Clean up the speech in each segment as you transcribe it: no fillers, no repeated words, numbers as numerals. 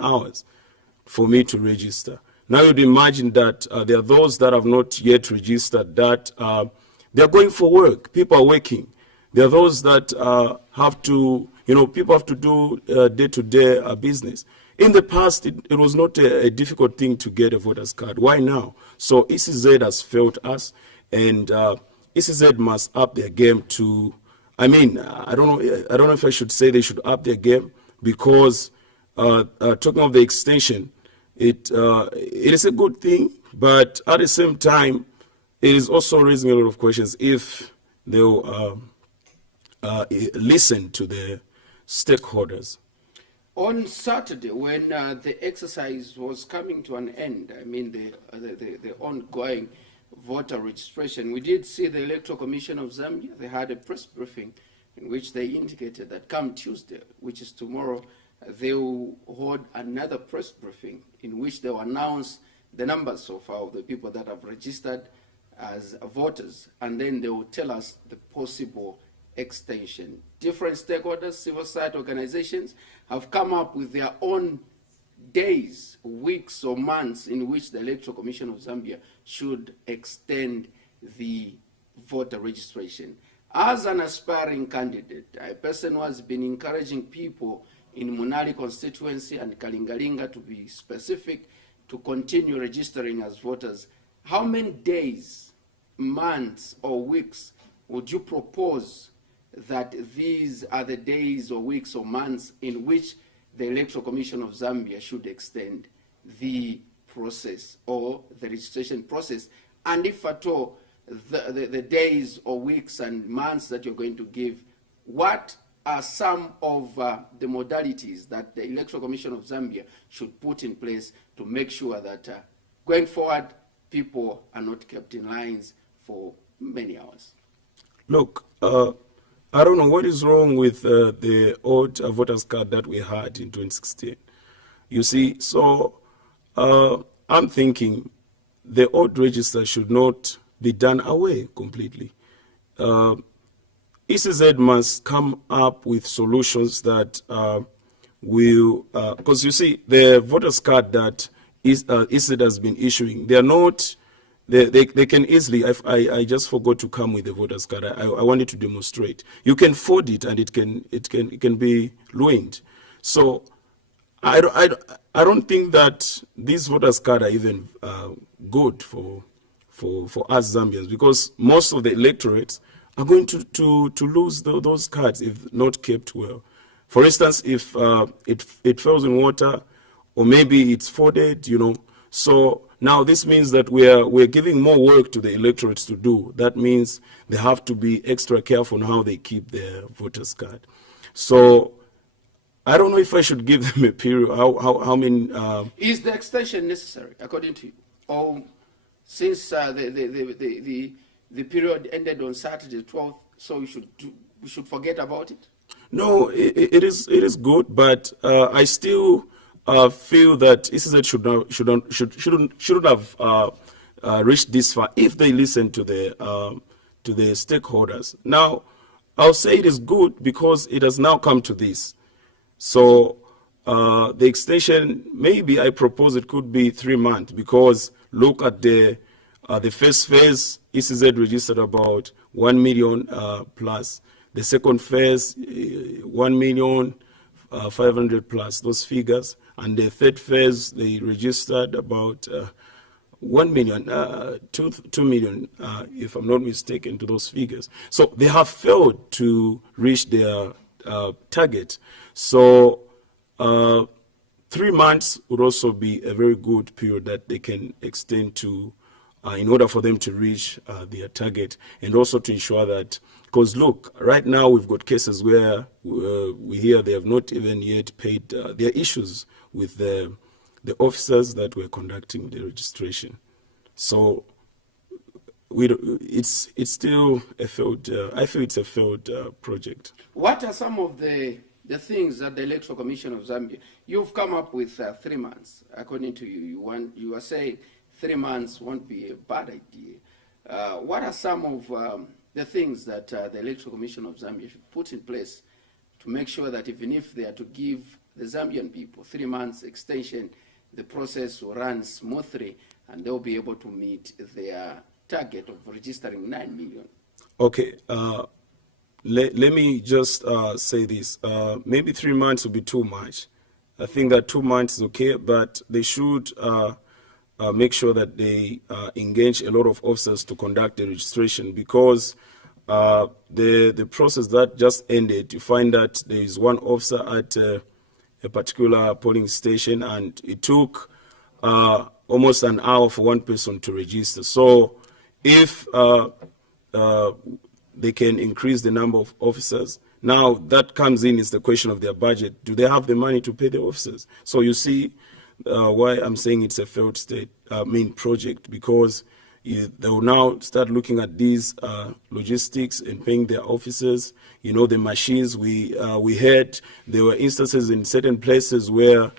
hours for me to register. Now you'd imagine that there are those that have not yet registered that they're going for work. People are working. There are those that have to, people have to do day-to-day business. In the past, it was not a difficult thing to get a voter's card. Why now? So ECZ has failed us, and ECZ must up their game to, I don't know if I should say they should up their game, because talking of the extension, it is a good thing, but at the same time, it is also raising a lot of questions if they'll listen to the stakeholders. On Saturday, when the exercise was coming to an end, the ongoing voter registration, we did see the Electoral Commission of Zambia. They had a press briefing in which they indicated that come Tuesday, which is tomorrow, they will hold another press briefing in which they will announce the numbers so far of the people that have registered as voters, and then they will tell us the possible extension. Different stakeholders, civil society organizations have come up with their own days, weeks, or months in which the Electoral Commission of Zambia should extend the voter registration. As an aspiring candidate, a person who has been encouraging people in Munali constituency and Kalingalinga, to be specific, to continue registering as voters, how many days, months, or weeks would you propose that these are the days or weeks or months in which the Electoral Commission of Zambia should extend the process or the registration process? And if at all, the days or weeks and months that you're going to give, what are some of the modalities that the Electoral Commission of Zambia should put in place to make sure that going forward, people are not kept in lines for many hours? Look, I don't know what is wrong with the old voters card that we had in 2016. You see, so I'm thinking the old register should not be done away completely. ECZ must come up with solutions that will, because you see, the voters card that ECZ has been issuing, they are not, they can easily, I just forgot to come with the voters card. I wanted to demonstrate. You can forward it and it can be ruined. So I don't think that these voters card are even good for us Zambians, because most of the electorates are going to lose those cards if not kept well. For instance, if it falls in water, or maybe it's forwarded, So now this means that we're giving more work to the electorates to do. That means they have to be extra careful on how they keep their voters card. So I don't know if I should give them a period. How many? Is the extension necessary, according to you, or since the period ended on Saturday, 12th, so we should forget about it? No, it is good, but I still feel that ECZ shouldn't have reached this far if they listen to the stakeholders. Now, I'll say it is good because it has now come to this. So the extension, maybe I propose it could be 3 months, because look at the first phase, ECZ registered about 1 million plus. The second phase, 1,500,000 plus, those figures. And the third phase, they registered about 1 million, 2 million, if I'm not mistaken, to those figures. So they have failed to reach their target. So 3 months would also be a very good period that they can extend to in order for them to reach their target, and also to ensure that, because look, right now we've got cases where we hear they have not even yet paid their issues with the officers that were conducting the registration. So it's still a failed, I feel it's a failed project. What are some of the things that the Electoral Commission of Zambia, you've come up with 3 months, according to you. You are saying 3 months won't be a bad idea. What are some of the things that the Electoral Commission of Zambia should put in place to make sure that even if they are to give the Zambian people. 3 months extension, the process will run smoothly, and they'll be able to meet their target of registering 9 million. Okay, let me just say this. Maybe 3 months would be too much. I think that 2 months is okay, but they should make sure that they engage a lot of officers to conduct the registration, because the process that just ended, you find that there is one officer at a particular polling station, and it took almost an hour for one person to register. So if they can increase the number of officers, now that comes in is the question of their budget. Do they have the money to pay the officers? So you see why I'm saying it's a failed project, because they will now start looking at these logistics and paying their officers. You know, the machines, we had, there were instances in certain places where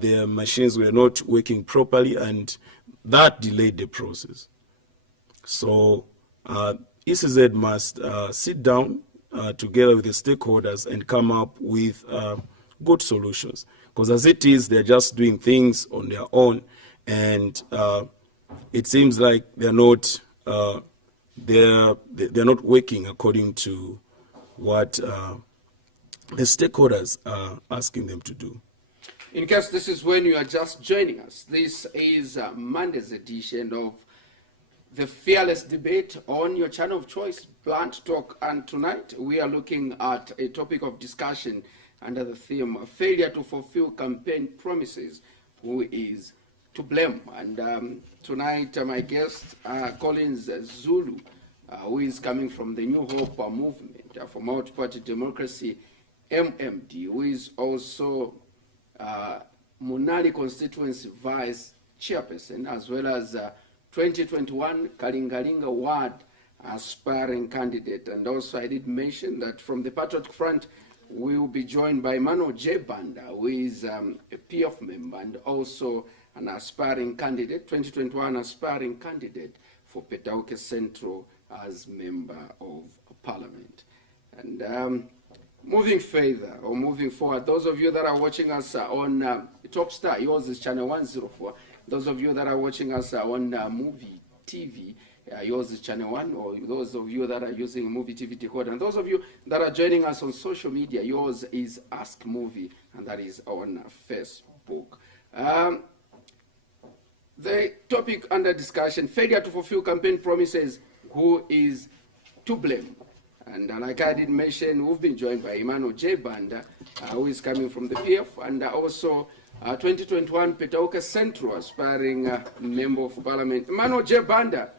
their machines were not working properly, and that delayed the process. So ECZ must sit down together with the stakeholders and come up with good solutions. Because as it is, they're just doing things on their own, and it seems like they're not working according to what the stakeholders are asking them to do. In case this is when you are just joining us, this is Monday's edition of the Fearless Debate on your channel of choice, Blunt Talk. And tonight we are looking at a topic of discussion under the theme, failure to fulfill campaign promises, who is to blame. And tonight my guest, Collins ZULU, who is coming from the New Hope movement for multi-party democracy, MMD, who is also Munali constituency vice chairperson, as well as 2021 Kalingalinga ward aspiring candidate. And also I did mention that from the Patriotic Front we will be joined by EMMANUEL BANDA, who is a PF member and also an aspiring candidate, 2021 aspiring candidate for Petauke Central as member of parliament. And moving further, or moving forward, those of you that are watching us on Top Star, yours is channel 104. Those of you that are watching us on Muvi TV, yours is channel 1, or those of you that are using Muvi TV decoder, and those of you that are joining us on social media, yours is Ask Movie, and that is on Facebook. The topic under discussion, failure to fulfill campaign promises, who is to blame? And like I did mention, we've been joined by EMMANUEL BANDA, who is coming from the PF, and also 2021 Petauke Central aspiring member of parliament. EMMANUEL BANDA,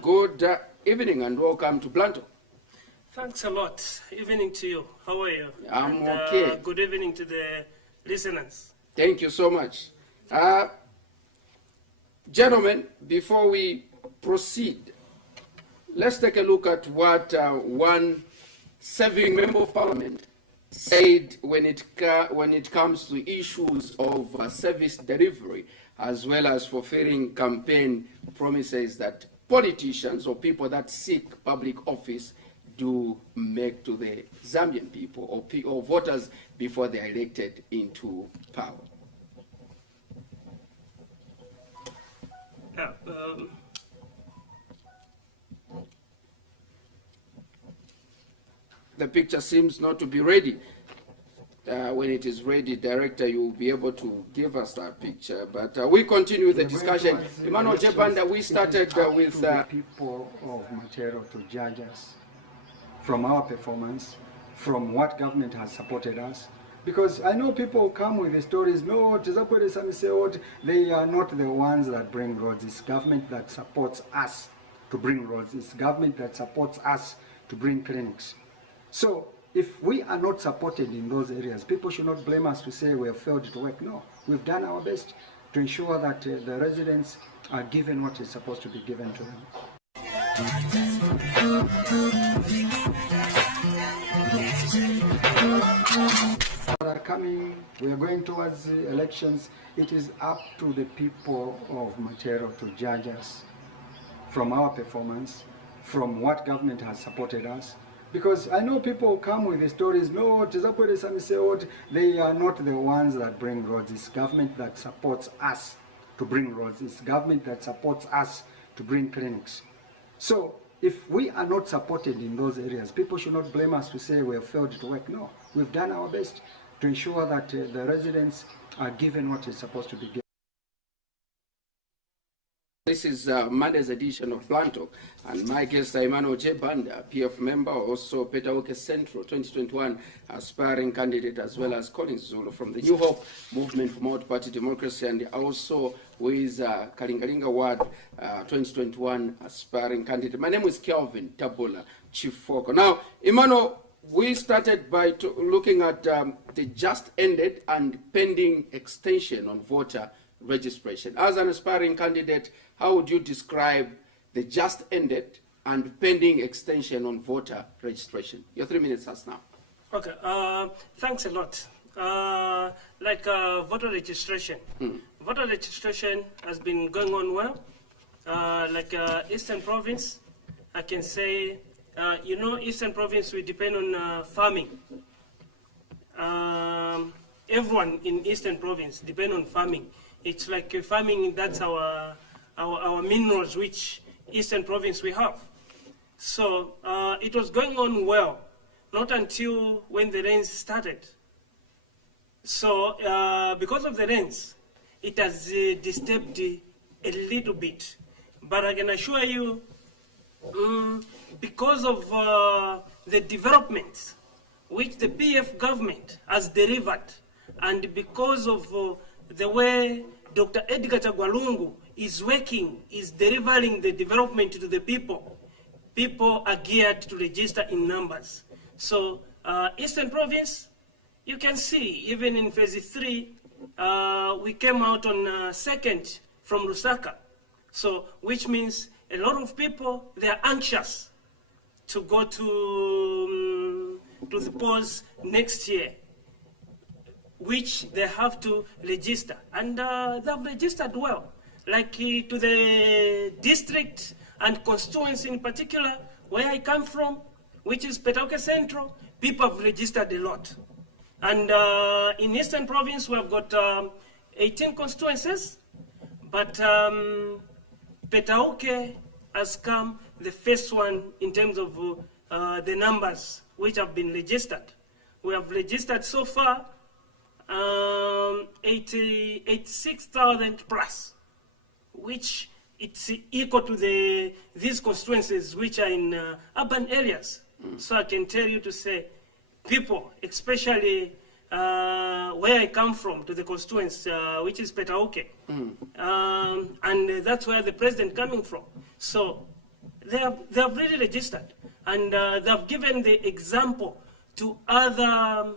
good evening and welcome to Blunt Talk. Thanks a lot. Evening to you. How are you? I'm okay. Good evening to the listeners. Thank you so much. Gentlemen, before we proceed, let's take a look at what one serving member of parliament said when it comes to issues of service delivery, as well as fulfilling campaign promises that politicians or people that seek public office do make to the Zambian people or voters before they are elected into power. Yeah, the picture seems not to be ready. When it is ready, Director, you will be able to give us that picture. But we continue the discussion. EMMANUEL BANDA, we started with the people of material to judge us from our performance, from what government has supported us. Because I know people come with the stories, no, they are not the ones that bring roads. It's government that supports us to bring roads. It's government that supports us to bring clinics. So if we are not supported in those areas, people should not blame us to say we have failed to work. No, we've done our best to ensure that the residents are given what is supposed to be given to them. We are going towards the elections. It is up to the people of material to judge us from our performance, from what government has supported us. Because I know people come with the stories, no, they are not the ones that bring roads. It's government that supports us to bring roads. It's government that supports us to bring clinics. So if we are not supported in those areas, people should not blame us to say we have failed to work. No, we've done our best to ensure that the residents are given what is supposed to be given. This is Monday's edition of Plant Talk, and my guests are Emmanuel J. Banda, PF member, also Petauke Central 2021 aspiring candidate, as well as Collins Zulu from the New Hope Movement for Multi-Party Democracy, and also who is Kalingalinga Ward 2021 aspiring candidate. My name is Kelvin Tabula, Chief Foco. Now, Emmanuel, we started by looking at the just ended and pending extension on voter registration. As an aspiring candidate, how would you describe the just ended and pending extension on voter registration? Your 3 minutes has now. Okay, thanks a lot. Voter registration. Voter registration has been going on well. Eastern Province, I can say, Eastern Province, we depend on farming. Everyone in Eastern Province depend on farming. It's like farming, that's our minerals, which Eastern Province we have. So it was going on well, not until when the rains started. So because of the rains, it has disturbed a little bit. But I can assure you, because of the developments which the PF government has delivered, and because of the way Dr. Edgar Chagwalungu is working, is delivering the development to the people, people are geared to register in numbers. So Eastern Province, you can see, even in phase 3, we came out on 2nd from Lusaka. So, which means a lot of people, they are anxious to go to the polls next year, which they have to register. And they've registered well. Like to the district and constituency in particular, where I come from, which is Petauke Central, people have registered a lot. And in Eastern Province, we have got 18 constituencies, but Petauke has come the first one in terms of the numbers which have been registered. We have registered so far 86,000 plus, which it's equal to these constituencies which are in urban areas. So I can tell you to say, people, especially where I come from, to the constituency, which is Petauke, and that's where the president coming from. So they have really registered, and they have given the example to other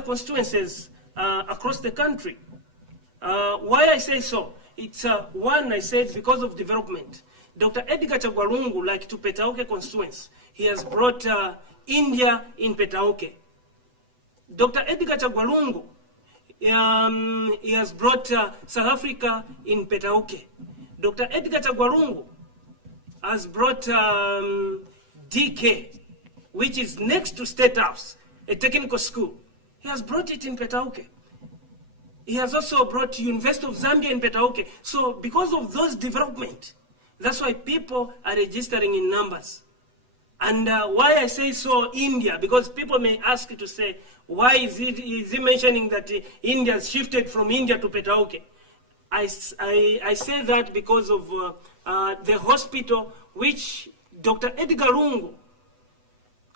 constituencies across the country. Why I say so? It's one, I said, because of development. Dr. Edgar Chagwalungu, like to Petauke constituency, he has brought India in Petauke. Dr. Edgar Chagwalungu, he has brought South Africa in Petauke. Dr. Edgar Chagwalungu has brought DK, which is next to State House, a technical school. He has brought it in Petauke. He has also brought University of Zambia in Petauke. So because of those development, that's why people are registering in numbers. And why I say so India, because people may ask to say, why is he mentioning that India has shifted from India to Petauke? I say that because of the hospital which Dr. Edgar Lungu,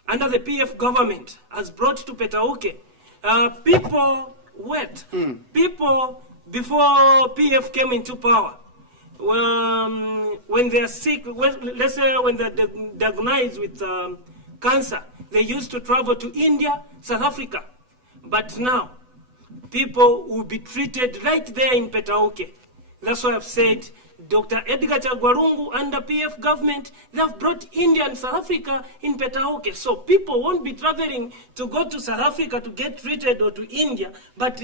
under the PF government, has brought to Petauke. People wait. People, before PF came into power, when they are sick, let's say when they're diagnosed with cancer, they used to travel to India, South Africa. But now, people will be treated right there in Petauke. That's why I've said Dr. Edgar Chagwalungu under PF government, they have brought India and South Africa in Petauke. So people won't be traveling to go to South Africa to get treated or to India, but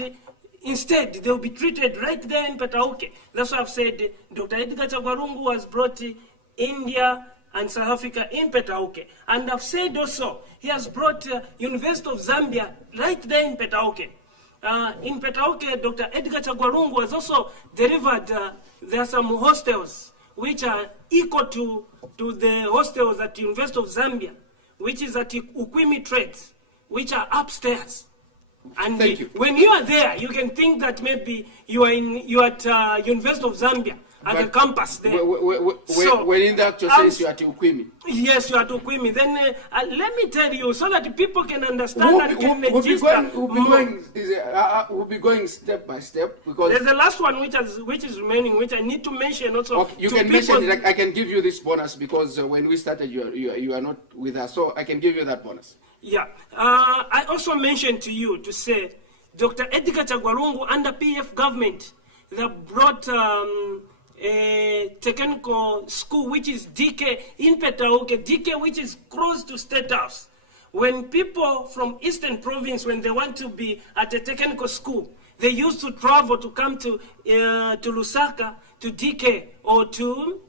instead they'll be treated right there in Petauke. That's why I've said Dr. Edgar Chagwalungu has brought India and South Africa in Petauke. And I've said also, he has brought University of Zambia right there in Petauke. In Petauke, Dr. Edgar Chagwalungu has also delivered, there are some hostels which are equal to the hostels at University of Zambia, which is at Ukwimi Trades, which are upstairs. And Thank you. when you are there, you can think that maybe you are at University of Zambia at the campus there. So, when in the actual sense you are at Ukwimi. Yes, you are to Kwimi. Then let me tell you, so that people can understand and can register. We'll be going step by step, because There's the last one which is remaining, which I need to mention also. okay, you to can people. mention it. I can give you this bonus because when we started, you are not with us, so I can give you that bonus. Yeah. I also mentioned to you to say Dr. Edgar Chagwalungu under PF government, they brought a technical school which is DK in Petauke, DK which is close to State House. When people from Eastern Province, when they want to be at a technical school, they used to travel to come to Lusaka, to DK, or to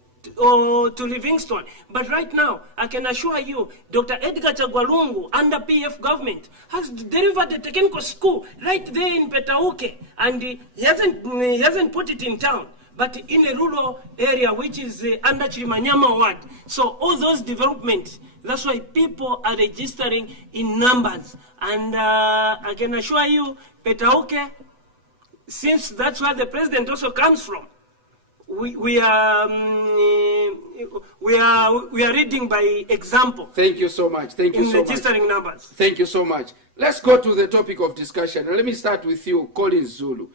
Livingstone. But right now, I can assure you, Dr. Edgar Chagwalungu, under PF government, has delivered a technical school right there in Petauke, and he hasn't put it in town, but in a rural area, which is under Chirimanyama ward. So all those developments, that's why people are registering in numbers. And I can assure you, Petauke, since that's where the president also comes from, we are reading by example. Thank you so much. Thank you in so much. registering numbers. Thank you so much. Let's go to the topic of discussion. Let me start with you, Colin Zulu.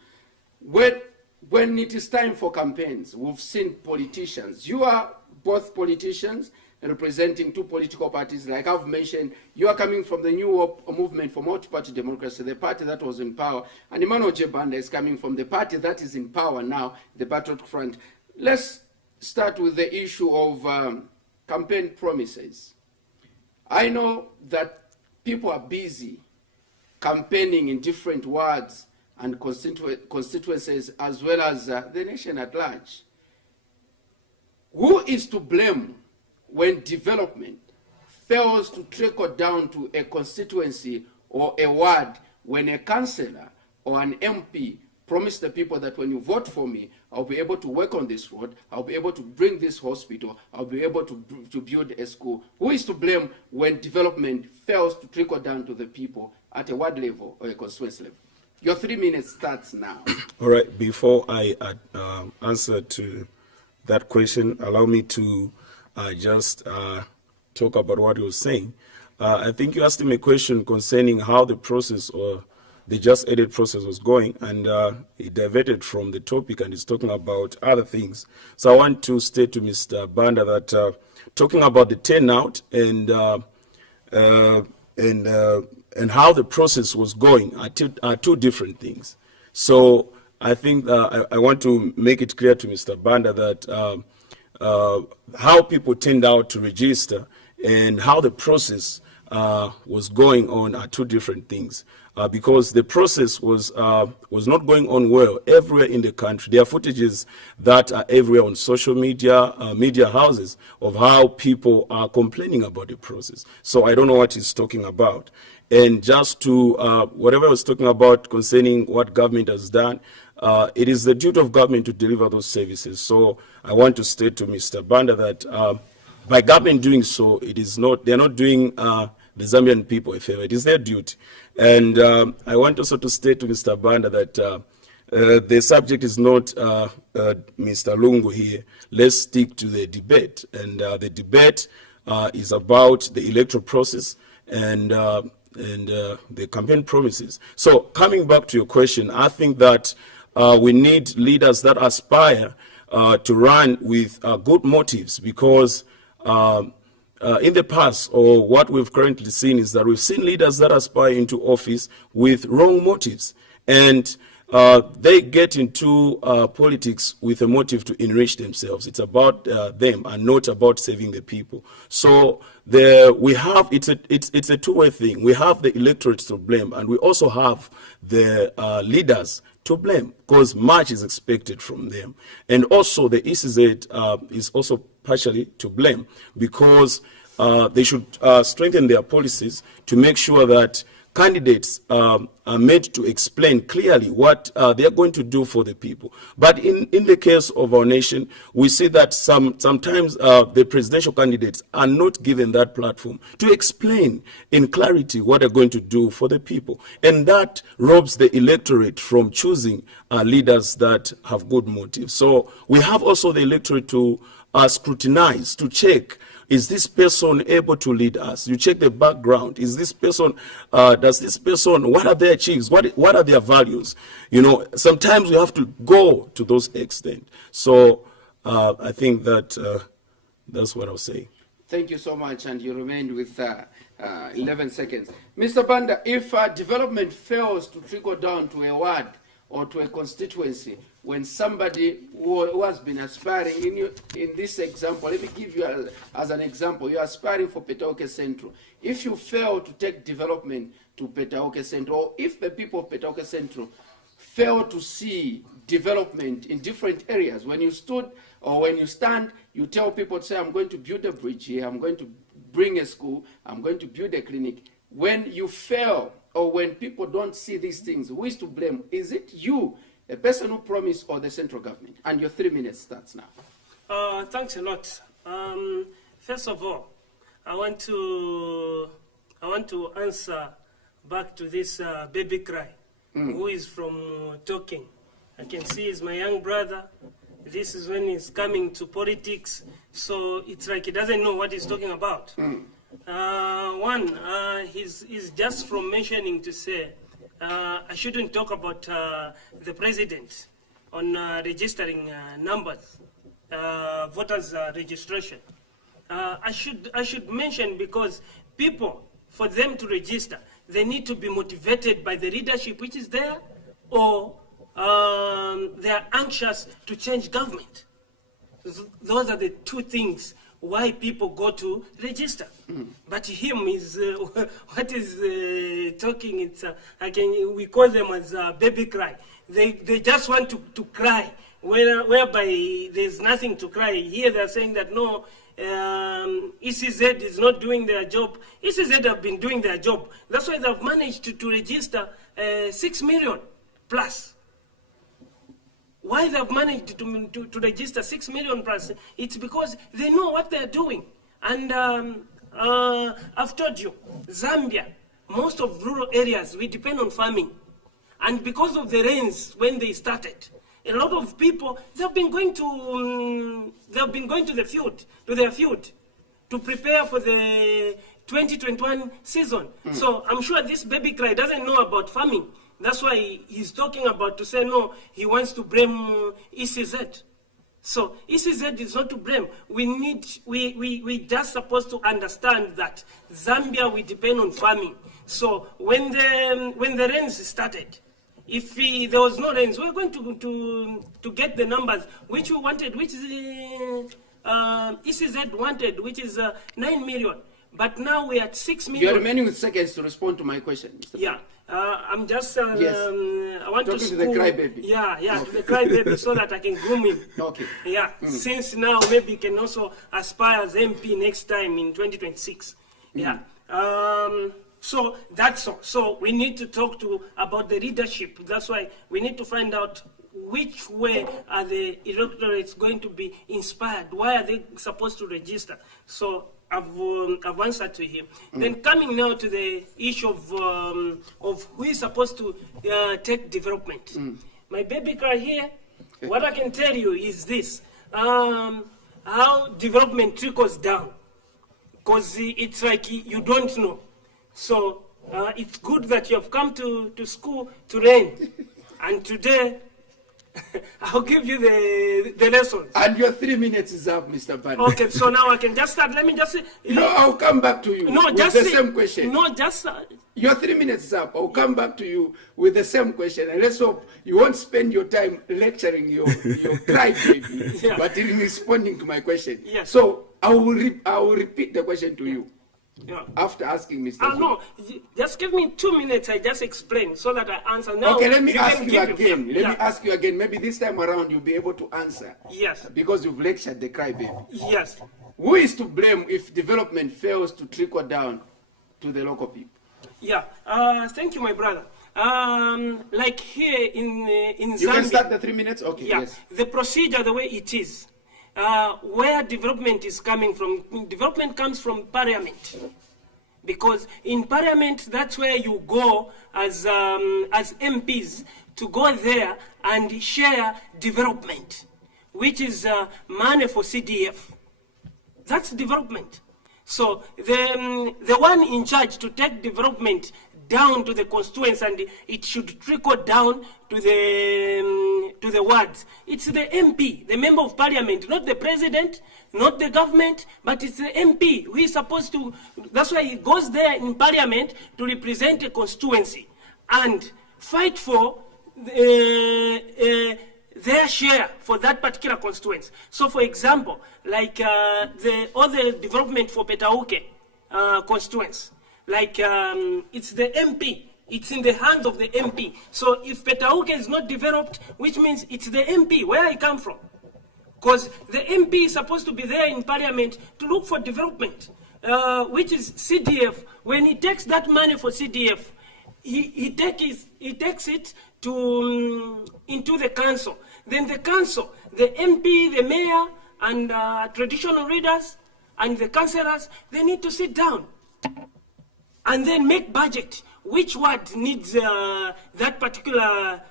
When it is time for campaigns, we've seen politicians. You are both politicians representing two political parties. Like I've mentioned, you are coming from the New Hope movement for multi-party democracy, the party that was in power. And Emmanuel BANDA is coming from the party that is in power now, the Patriot Front. Let's start with the issue of campaign promises. I know that people are busy campaigning in different wards and constituencies, as well as the nation at large. Who is to blame when development fails to trickle down to a constituency or a ward, when a councillor or an MP promised the people that when you vote for me, I'll be able to work on this road, I'll be able to bring this hospital, I'll be able to build a school? Who is to blame when development fails to trickle down to the people at a ward level or a constituency level? Your 3 minutes starts now. All right, before I answer to that question, allow me to just talk about what you were saying. I think you asked him a question concerning how the process or the just added process was going, and he diverted from the topic and is talking about other things. So I want to state to Mr. Banda that talking about the turnout and how the process was going are two different things. So I think I want to make it clear to Mr. Banda that how people turned out to register and how the process was going on are two different things. Because the process was not going on well everywhere in the country. There are footages that are everywhere on social media, media houses, of how people are complaining about the process. So I don't know what he's talking about. And just to whatever I was talking about concerning what government has done, it is the duty of government to deliver those services. So I want to state to Mr. Banda that by government doing so, it is not, they're not doing the Zambian people a favor. It is their duty. And I want also to state to Mr. Banda that the subject is not Mr. Lungu here. Let's stick to the debate. And the debate is about the electoral process and the campaign promises. So coming back to your question, I think that we need leaders that aspire to run with good motives, because in the past, or what we've currently seen, is that we've seen leaders that aspire into office with wrong motives. And they get into politics with a motive to enrich themselves. It's about them and not about saving the people. So we have it's a two-way thing. We have the electorate to blame, and we also have the leaders to blame, because much is expected from them. And also the ECZ is also partially to blame, because they should strengthen their policies to make sure that candidates are made to explain clearly what they are going to do for the people. But in the case of our nation, we see that sometimes the presidential candidates are not given that platform to explain in clarity what they're going to do for the people. And that robs the electorate from choosing leaders that have good motives. So we have also the electorate to scrutinize, to check, is this person able to lead us? You check the background. Is this person, does this person, what are their achievements? What are their values? You know, sometimes we have to go to those extent. So I think that that's what I'll say. Thank you so much, and you remained with 11 seconds. Mr. Banda, if development fails to trickle down to a ward or to a constituency, when somebody who has been aspiring, in this example, let me give you as an example, you're aspiring for Petaoke Central. If you fail to take development to Petaoke Central, or if the people of Petaoke Central fail to see development in different areas, when you stood or when you stand, you tell people to say, I'm going to build a bridge here, I'm going to bring a school, I'm going to build a clinic. When you fail, or when people don't see these things, who is to blame? Is it you, the person who promised, or the central government? And your 3 minutes starts now. Thanks a lot. First of all, I want to answer back to this baby cry, who is from talking. I can see he's my young brother. This is when he's coming to politics, so it's like he doesn't know what he's talking about. He's just from mentioning to say, I shouldn't talk about the president on registering numbers, voters registration. I should mention, because people, for them to register, they need to be motivated by the leadership which is there, or they are anxious to change government. Those are the two things why people go to register. But him is what is talking. It's we call them as baby cry. They just want to cry, whereby there's nothing to cry. Here they're saying that no, ECZ is not doing their job. ECZ have been doing their job. That's why they've managed to register 6 million plus. Why they've managed to register 6 million plus? It's because they know what they're doing. And I've told you, Zambia, most of rural areas, we depend on farming. And because of the rains when they started, a lot of people, they've been going to the field, to their field, to prepare for the 2021 season. So I'm sure this baby cry doesn't know about farming. That's why he's talking about to say no, he wants to blame ECZ. So ECZ is not to blame. We just supposed to understand that Zambia, we depend on farming. So when the rains started, if there was no rains, we're going to get the numbers which we wanted, which is ECZ wanted, which is 9 million. But now we're at 6 million. You're remaining with seconds to respond to my question, Mr. Yeah. I'm just, yes. I want Talking to the crybaby. Yeah, to the crybaby, so that I can groom him. Okay. Yeah, since now maybe he can also aspire as MP next time in 2026. Yeah. So that's all. So we need to talk about the leadership. That's why we need to find out which way are the electorates going to be inspired. Why are they supposed to register? So I've answered to him. Then coming now to the issue of who is supposed to take development. My baby cry here, what I can tell you is this, how development trickles down, because it's like you don't know. So it's good that you have come to school to learn, and today I'll give you the lessons. And your 3 minutes is up, Mr. Banda. Okay, so now I can just start. Let me just say. No, I'll come back to you with the same question. No, just Your 3 minutes is up. I'll come back to you with the same question, and let's hope you won't spend your time lecturing your crybaby, Yeah. but in responding to my question. Yes. So I will repeat the question to you Yeah. after asking Mr. Zulu. No, just give me 2 minutes. I just explain so that I answer. Now, Okay, let me you ask can you give again. him- Let yeah. me ask you again. Maybe this time around you'll be able to answer. Yes. Because you've lectured the crybaby. Yes. Who is to blame if development fails to trickle down to the local people? Yeah. Thank you, my brother. Like here in Zambia. You can start the 3 minutes? Okay, Yeah, yes. the procedure, the way it is, where development is coming from, development comes from parliament. Because in parliament, that's where you go as MPs to go there and share development, which is money for CDF. That's development. So the one in charge to take development down to the constituents, and it should trickle down to the wards. It's the MP, the member of parliament, not the president, not the government, but it's the MP who is supposed to. That's why he goes there in parliament to represent a constituency and fight for their share for that particular constituency. So, for example, like all the development for Petauke constituency. Like it's the MP, it's in the hands of the MP. So if Petauke is not developed, which means it's the MP, where I come from. Because the MP is supposed to be there in parliament to look for development, which is CDF. When he takes that money for CDF, he takes it to into the council. Then the council, the MP, the mayor, and traditional leaders, and the councillors, they need to sit down and then make budget. Which ward needs that particular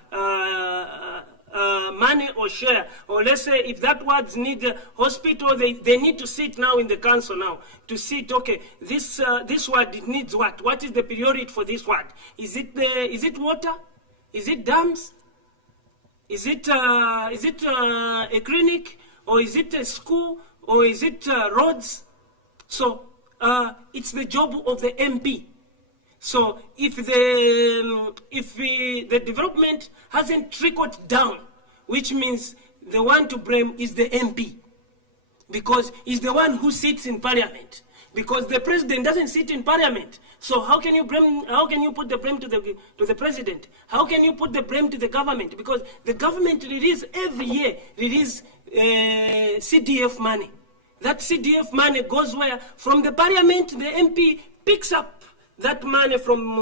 money or share? Or let's say if that ward needs a hospital, they need to sit now in the council now to sit, okay, this ward it needs what? What is the priority for this ward? Is it water? Is it dams? Is it a clinic? Or is it a school? Or is it roads? So it's the job of the MP. So if the development hasn't trickled down, which means the one to blame is the MP, because he's the one who sits in parliament. Because the president doesn't sit in parliament. So how can you blame? How can you put the blame to the president? How can you put the blame to the government? Because the government every year release CDF money. That CDF money goes where? From the parliament, the MP picks up that money from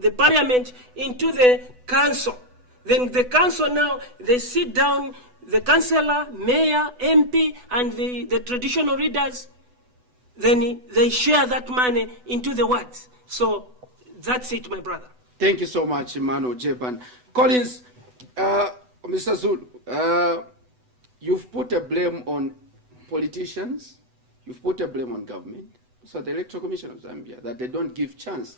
the parliament into the council. Then the council now, they sit down, the councillor, mayor, MP, and the traditional leaders, then they share that money into the wards. So that's it, my brother. Thank you so much, Emmanuel Jeban. Collins, Mr. Zulu, you've put a blame on politicians, you've put a blame on government, so the Electoral Commission of Zambia, that they don't give chance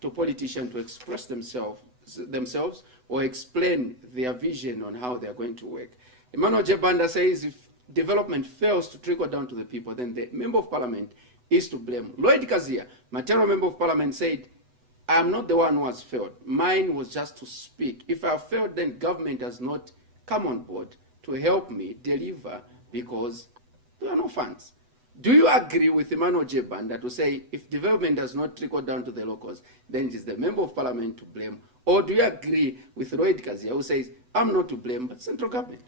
to politicians to express themselves or explain their vision on how they are going to work. Emmanuel Jebanda says if development fails to trickle down to the people, then the member of parliament is to blame. Lloyd Kazia, Matero member of parliament, said, I am not the one who has failed. Mine was just to speak. If I have failed, then government has not come on board to help me deliver because there are no funds. Do you agree with Emmanuel Jebanda to say if development does not trickle down to the locals, then it is the member of parliament to blame? Or do you agree with Lloyd Kazia who says, I'm not to blame, but central government?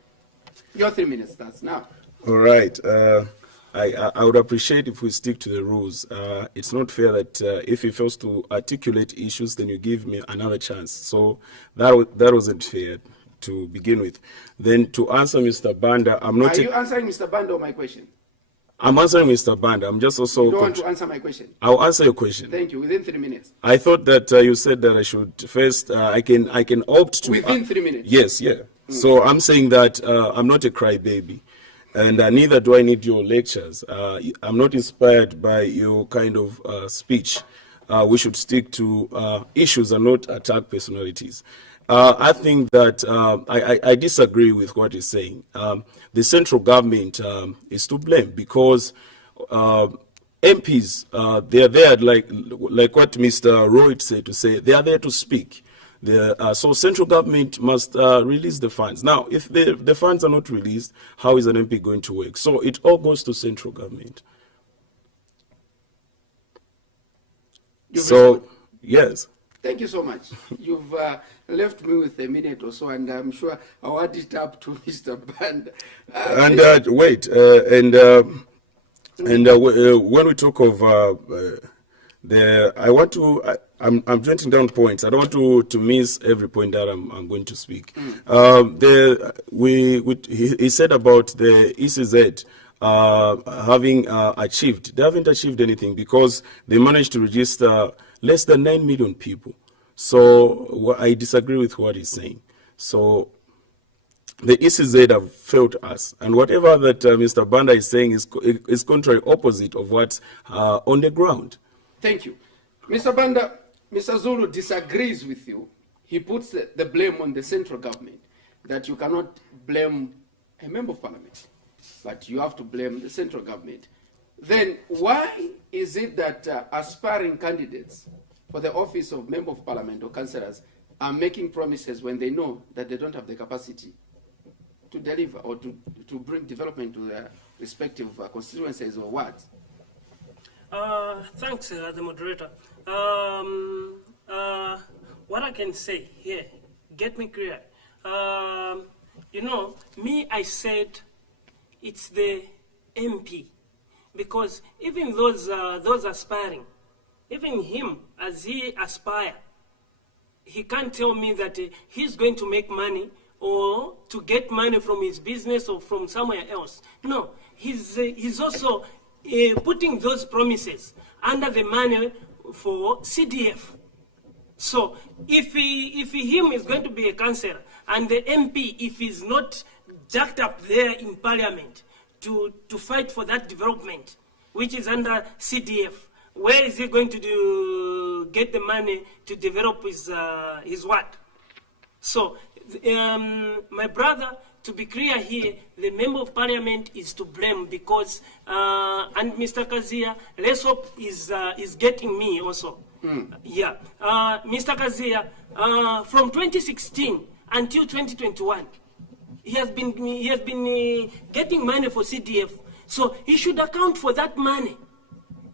Your 3 minutes starts now. All right. I would appreciate if we stick to the rules. It's not fair that if he fails to articulate issues, then you give me another chance. So that wasn't fair to begin with. Then to answer Mr. Banda, I'm not... Are you answering Mr. Banda or my question? I'm answering Mr. Banda. I'm just also... You don't want to answer my question? I'll answer your question. Thank you. Within 3 minutes. I thought that you said that I should first... I can opt to... Within 3 minutes? Yes, yeah. So I'm saying that I'm not a crybaby. And neither do I need your lectures. I'm not inspired by your kind of speech. We should stick to issues and not attack personalities. I think that I disagree with what he's saying. The central government is to blame because MPs, they are there, like what Mr. Royd said, to say they are there to speak. So central government must release the funds. Now, if the funds are not released, how is an MP going to work? So it all goes to central government. Yes. Thank you so much. You've left me with a minute or so, and I'm sure I'll add it up to Mr. Banda. When we talk of I'm jotting down points. I don't want to miss every point that I'm going to speak. He said about the ECZ having achieved. They haven't achieved anything because they managed to register less than 9 million people. So I disagree with what he's saying. So the ECZ have failed us, and whatever that Mr. Banda is saying is contrary, opposite of what's on the ground. Thank you. Mr. Banda, Mr. Zulu disagrees with you. He puts the blame on the central government, that you cannot blame a member of parliament, but you have to blame the central government. Then why is it that aspiring candidates for the office of member of parliament or councillors are making promises when they know that they don't have the capacity to deliver or to bring development to their respective constituencies or wards? Thanks, the moderator. What I can say here, get me clear. You know, me, I said it's the MP, because even those aspiring, even him, as he aspire, he can't tell me that he's going to make money or to get money from his business or from somewhere else. No, he's also putting those promises under the money for CDF. So if him is going to be a councillor and the MP, if he's not jacked up there in parliament to fight for that development, which is under CDF, where is he going to get the money to develop his what? So my brother, to be clear here, the member of parliament is to blame because, and Mr. Kazia, let's hope is getting me also. Yeah, Mr. Kazia, from 2016 until 2021, he has been getting money for CDF. So he should account for that money,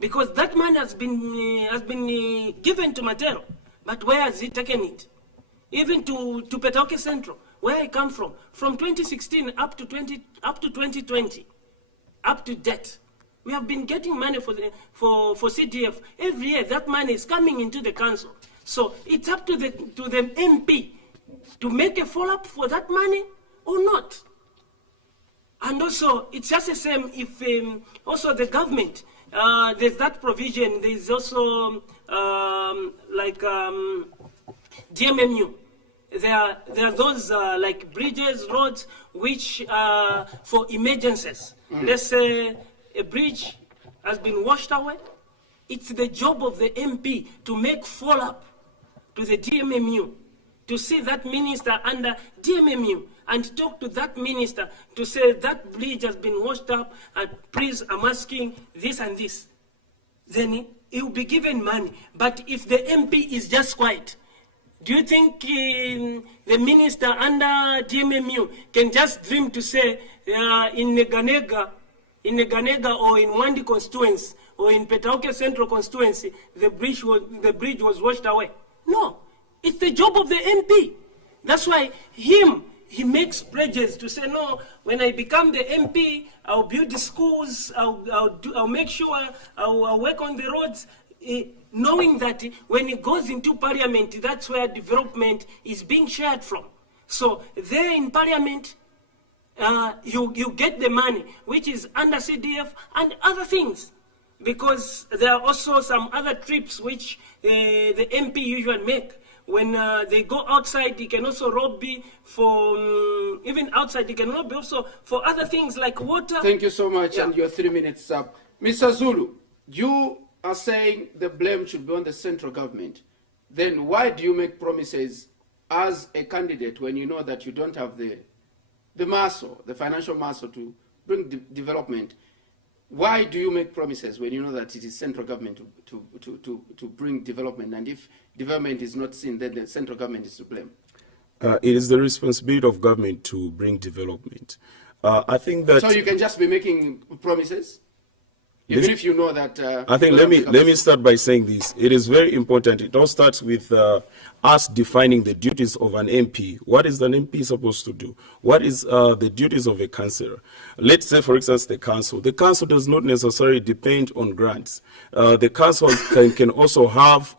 because that money has been given to Matero. But where has he taken it? Even to Petoke Central, where I come from 2016 up to 2020, up to date, we have been getting money for CDF every year. That money is coming into the council. So it's up to the MP to make a follow-up for that money or not. And also, it's just the same if also the government, there's that provision. There's also DMMU. There are those like bridges, roads, which for emergencies. Let's say a bridge has been washed away. It's the job of the MP to make follow-up to the DMMU, to see that minister under DMMU and talk to that minister to say that bridge has been washed up and please, I'm asking this and this. Then he will be given money. But if the MP is just quiet, do you think the minister under DMMU can just dream to say in Neganega or in Wandi constituency or in Petaoke Central constituency, the bridge was washed away? No, it's the job of the MP. That's why he makes pledges to say, no, when I become the MP, I'll build the schools, I'll make sure I'll work on the roads, knowing that when he goes into parliament, that's where development is being shared from. So there in parliament, you get the money, which is under CDF and other things. Because there are also some other trips which the MP usually make. When they go outside, he can also lobby for, even outside, he can lobby also for other things like water. Thank you so much, Yeah. and your 3 minutes up. Mr. Zulu, you are saying the blame should be on the central government. Then why do you make promises as a candidate when you know that you don't have the muscle, the financial muscle to bring development? Why do you make promises when you know that it is central government to bring development, and if development is not seen, then the central government is to blame? It is the responsibility of government to bring development. I think that... So you can just be making promises? Even if you know that... I think let me start by saying this. It is very important. It all starts with us defining the duties of an MP. What is an MP supposed to do? What is the duties of a councillor? Let's say, for instance, the council. The council does not necessarily depend on grants. The council can also have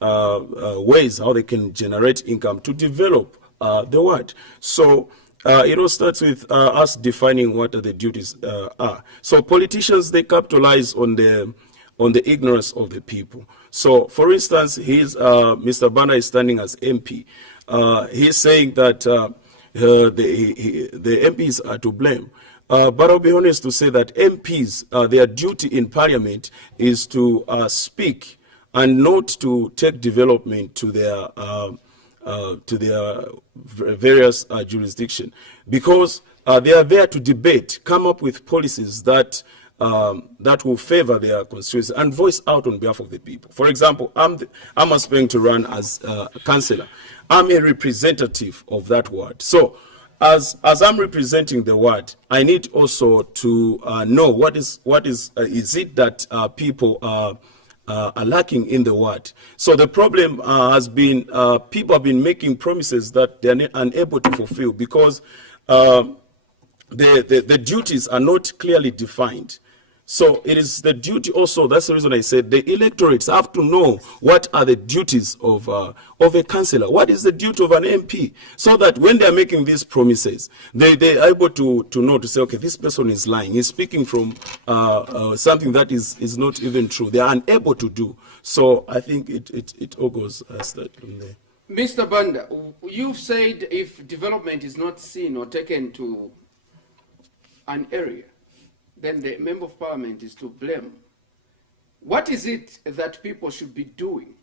ways how they can generate income to develop the ward. So it all starts with us defining what the duties are. So politicians, they capitalize on the ignorance of the people. So, for instance, Mr. Banda is standing as MP. He's saying that the MPs are to blame. But I'll be honest to say that MPs, their duty in Parliament is to speak and not to take development to their various jurisdiction, because they are there to debate, come up with policies that will favor their constituency and voice out on behalf of the people. For example, I'm aspiring to run as a councillor. I'm a representative of that ward. So as I'm representing the ward, I need also to know what is it that people are lacking in the ward. So the problem has been people have been making promises that they are unable to fulfill because the duties are not clearly defined. So it is the duty also, that's the reason I said the electorates have to know what are the duties of a councillor. What is the duty of an MP? So that when they are making these promises, they are able to know, to say, okay, this person is lying. He's speaking from something that is not even true. They are unable to do. So I think it all goes that from there. Mr. Banda, you've said if development is not seen or taken to an area, then the Member of Parliament is to blame. What is it that people should be doing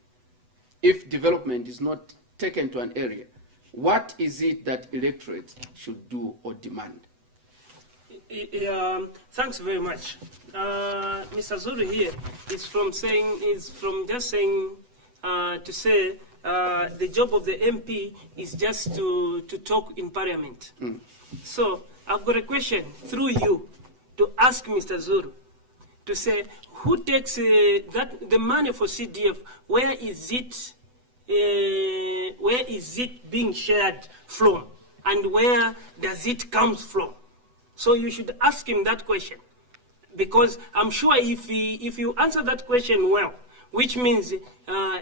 if development is not taken to an area? What is it that electorate should do or demand? Thanks very much. Mr. Zulu here is from just saying to say the job of the MP is just to talk in Parliament. So I've got a question through you to ask Mr. Zulu to say who takes the money for CDF? Where is it being shared from, and where does it come from? So you should ask him that question, because I'm sure if you answer that question well, which means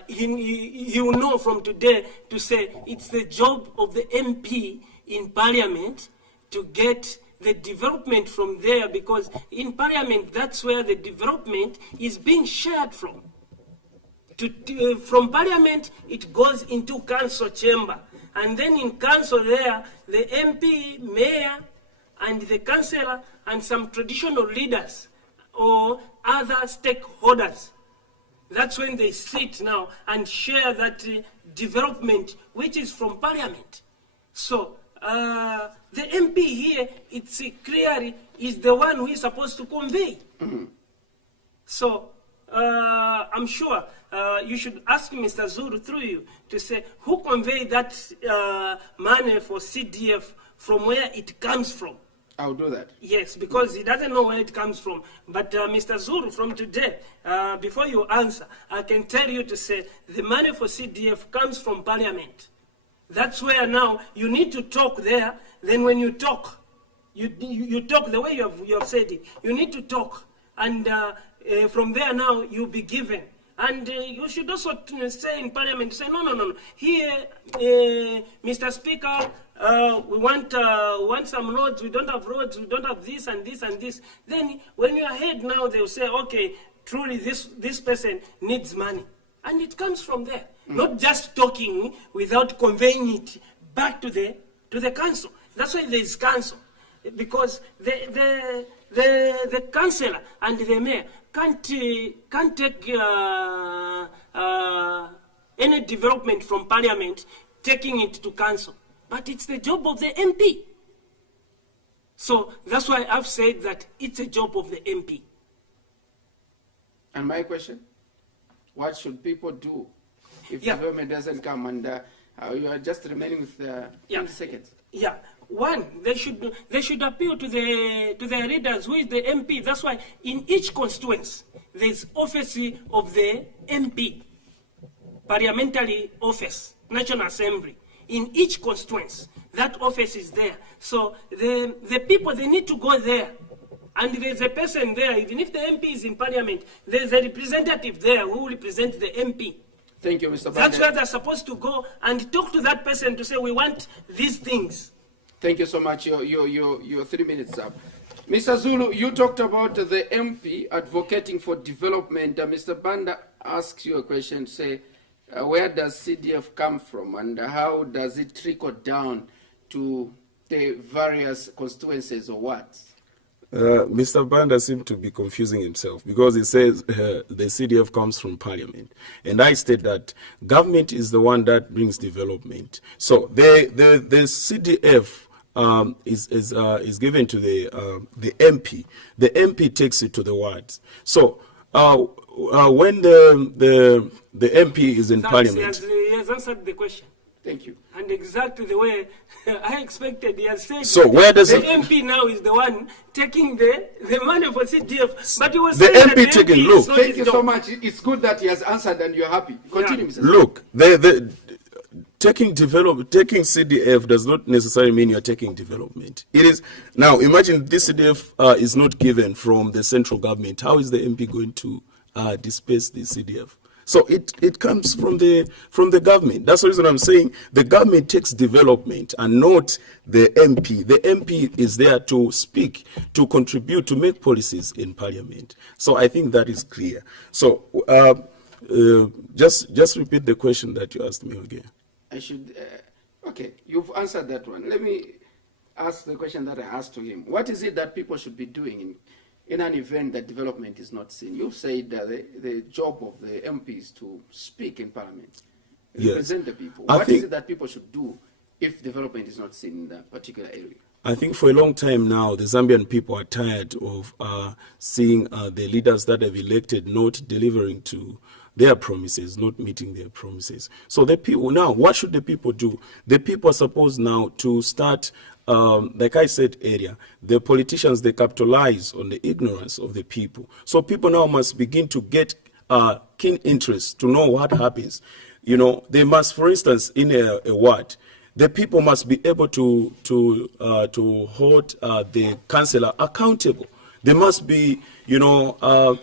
he will know from today to say it's the job of the MP in Parliament to get the development from there, because in Parliament that's where the development is being shared from. From Parliament it goes into council chamber, and then in council there the MP, mayor and the councillor and some traditional leaders or other stakeholders, that's when they sit now and share that development which is from Parliament. So the MP here, it's clearly is the one who is supposed to convey. So I'm sure you should ask Mr. Zulu through you to say who conveyed that money for CDF, from where it comes from. I'll do that. Yes, because he doesn't know where it comes from. But Mr. Zulu, from today, before you answer, I can tell you to say the money for CDF comes from Parliament. That's where now you need to talk there. Then when you talk, you talk the way you have said it. You need to talk, and from there now you'll be given. And you should also say in Parliament, say no. Here, Mr. Speaker, we want some roads. We don't have roads. We don't have this and this and this. Then when you are ahead now, they'll say, okay, truly this person needs money, and it comes from there. Not just talking without conveying it back to the council. That's why there is council, because the councillor and the mayor can't take any development from Parliament, taking it to council. But it's the job of the MP. So that's why I've said that it's a job of the MP. And my question, what should people do if Yeah. development doesn't come? And you are just remaining with 20 seconds. Yeah, one, they should appeal to the leaders, who is the MP. That's why in each constituency there's office of the MP, parliamentary office, National Assembly. In each constituency, that office is there. So the people, they need to go there. And there's a person there, even if the MP is in parliament, there's a representative there who represents the MP. Thank you, Mr. That's Bande. where they're supposed to go and talk to that person to say, we want these things. Thank you so much. Your 3 minutes up. Mr. Zulu, you talked about the MP advocating for development. Mr. Banda asks you a question, say, where does CDF come from and how does it trickle down to the various constituencies or what? Mr. Banda seemed to be confusing himself because he says the CDF comes from parliament. And I state that government is the one that brings development. So the CDF is given to the MP. The MP takes it to the wards. So when the MP is in parliament. He has answered the question. Thank you. And exactly the way I expected, he has said. So where does the it- MP now is the one taking the money for CDF, but he was The saying MP that taking- is look. not Thank his you job. so much. It's good that he has answered and you're happy. Continue, Mr. Zulu. Look, taking CDF does not necessarily mean you're taking development. It is now. Imagine this CDF is not given from the central government. How is the MP going to disperse the CDF? So it comes from the government. That's the reason I'm saying the government takes development and not the MP. The MP is there to speak, to contribute, to make policies in parliament. So I think that is clear. So just repeat the question that you asked me again. I should, okay, you've answered that one. Let me ask the question that I asked to him. What is it that people should be doing in an event that development is not seen? You've said that the job of the MP is to speak in parliament, Yes. represent the people. I What is think- it that people should do if development is not seen in that particular area? I think for a long time now, the Zambian people are tired of seeing the leaders that have elected not delivering to their promises, not meeting their promises. So the people now, what should the people do? The people are supposed now to start, like I said earlier, the politicians, they capitalize on the ignorance of the people. So people now must begin to get keen interest to know what happens. You know, they must, for instance, in a ward, the people must be able to hold the councillor accountable. They must be, you know,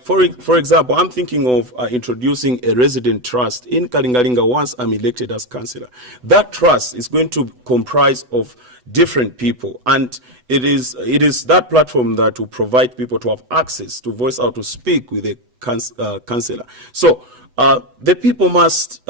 for example, I'm thinking of introducing a resident trust in Kalingalinga once I'm elected as councillor. That trust is going to comprise of different people, and it is that platform that will provide people to have access to voice out, to speak with a councillor. So the people must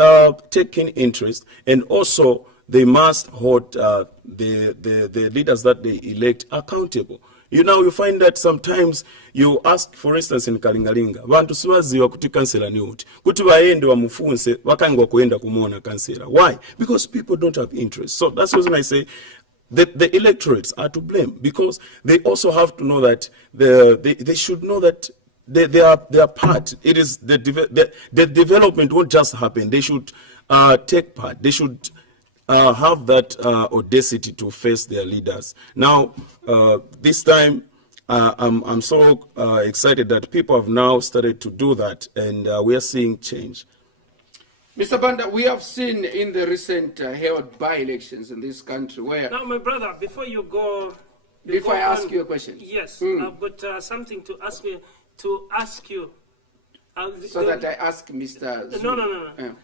take in interest, and also they must hold the leaders that they elect accountable. You know, you find that sometimes you ask, for instance, in Kalingalinga, bantu siwaziwa kuti kansela ni uti. Kuti waende wamufunse, wakangwa kuenda kumona kansela. Why? Because people don't have interest. So that's the reason I say the electorates are to blame, because they also have to know that they should know that they are part. It is the development won't just happen. They should take part. They should have that audacity to face their leaders. Now, this time, I'm so excited that people have now started to do that, and we are seeing change. Mr. Banda, we have seen in the recent held by-elections in this country where... Now, my brother, before you go... Before I ask you a question. Yes, I've got something to ask you. So that I ask Mr. Zulu. No.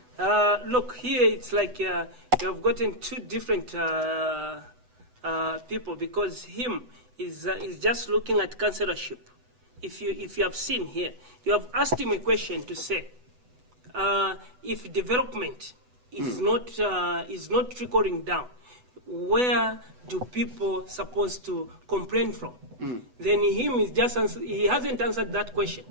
Look, here it's like you have gotten two different people, because him is just looking at councillorship. If you have seen here, you have asked him a question to say, if development is not trickling down, where do people supposed to complain from? Then him is just he hasn't answered that question.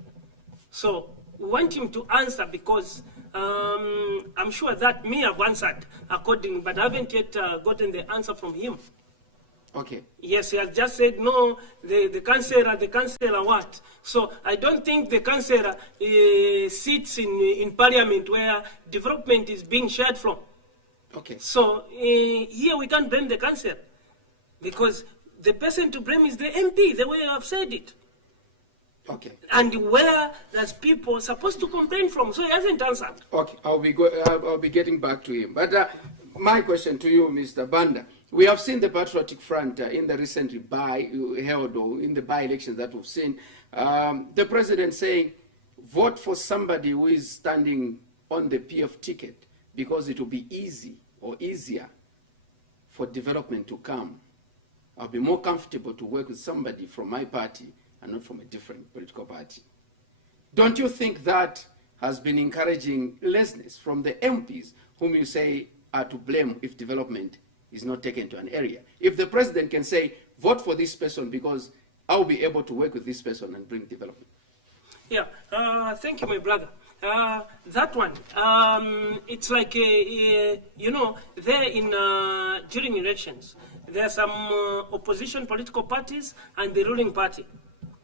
So we want him to answer, because I'm sure that me have answered according, but I haven't yet gotten the answer from him. Okay. Yes, he has just said no, the councillor what? So I don't think the councillor sits in parliament where development is being shared from. Okay. So here we can't blame the councillor because the person to blame is the MP, the way you have said it. Okay. And where there's people supposed to complain from, so he hasn't answered. Okay, I'll be getting back to him. But my question to you, Mr. Banda, we have seen the Patriotic Front in the recently held or in the by-elections that we've seen, the president saying, vote for somebody who is standing on the PF ticket because it will be easy or easier for development to come. I'll be more comfortable to work with somebody from my party and not from a different political party. Don't you think that has been encouraging laziness from the MPs whom you say are to blame if development is not taken to an area? If the president can say, vote for this person because I'll be able to work with this person and bring development. Yeah, thank you, my brother. That one, it's like, you know, there in, during elections, there are some opposition political parties and the ruling party.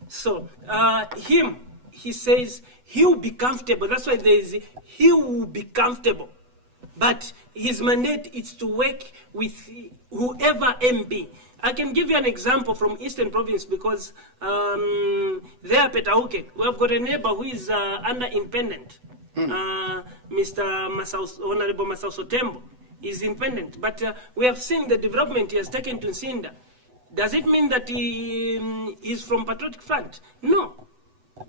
So, he says he'll be comfortable. That's why there is, he will be comfortable. But his mandate is to work with whoever MP. I can give you an example from Eastern Province because there, Petauke, we have got a neighbor who is under independent. Mr. Honorable Masao Sotembo is independent. But we have seen the development he has taken to Nsinda. Does it mean that he is from Patriotic Front? No.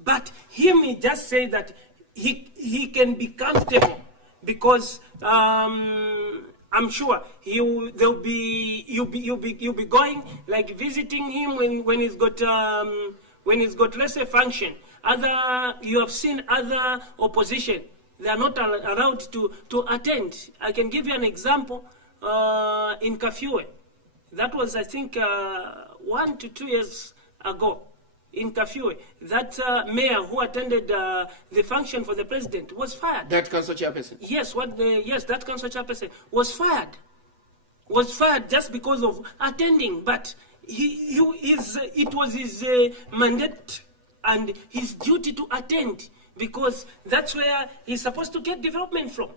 But he just say that he can be comfortable because I'm sure you'll be going like visiting him when he's got let's say function. You have seen other opposition, they are not allowed to attend. I can give you an example in Kafue. That was, I think, 1 to 2 years ago in Kafue. That mayor who attended the function for the president was fired. That council chairperson? Yes, that council chairperson was fired. Was fired just because of attending. But it was his mandate and his duty to attend because that's where he's supposed to get development from.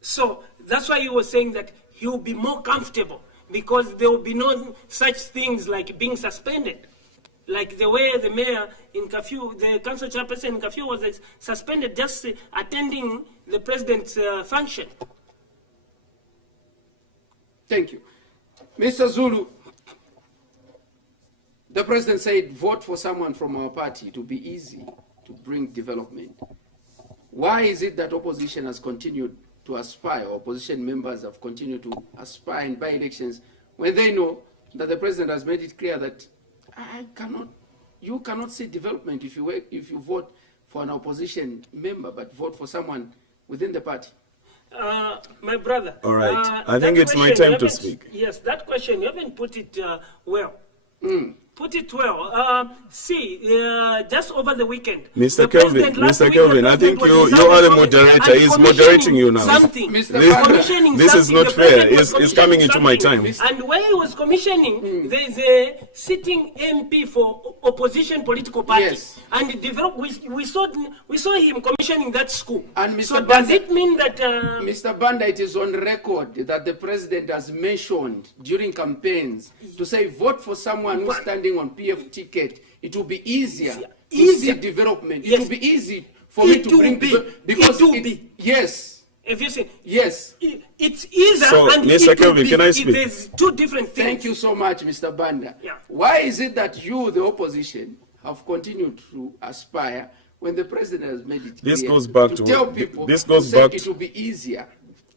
So that's why he was saying that he will be more comfortable because there will be no such things like being suspended. Like the way the mayor in Kafue, the council chairperson in Kafue was suspended just attending the president's function. Thank you. Mr. Zulu, the president said vote for someone from our party to be easy to bring development. Why is it that opposition has continued to aspire, or opposition members have continued to aspire in by-elections when they know that the president has made it clear that you cannot see development if you vote for an opposition member, but vote for someone within the party? My brother. All right. I think it's my time to speak. Yes, that question, you haven't put it well. Put it well. Just over the weekend, Mr. Kelvin, I think you are the moderator. He's moderating you now. This is not fair. It's coming into my time. And when he was commissioning, there is a sitting MP for opposition political party. Yes. And we saw him commissioning that school. And Mr. So Banda, does it mean that... Mr. Banda, it is on record that the president has mentioned during campaigns to say vote for someone who's standing on PF ticket. It will be easier to see development. Yes. It will be easy for me to bring because yes. If you see, yes, it's easier. So, and Mr. Kelvin, can I speak? There's two different things. Thank you so much, Mr. Banda. Yeah. Why is it that you, the opposition, have continued to aspire when the president has made it This clear goes back to to tell people this goes to say back it will be easier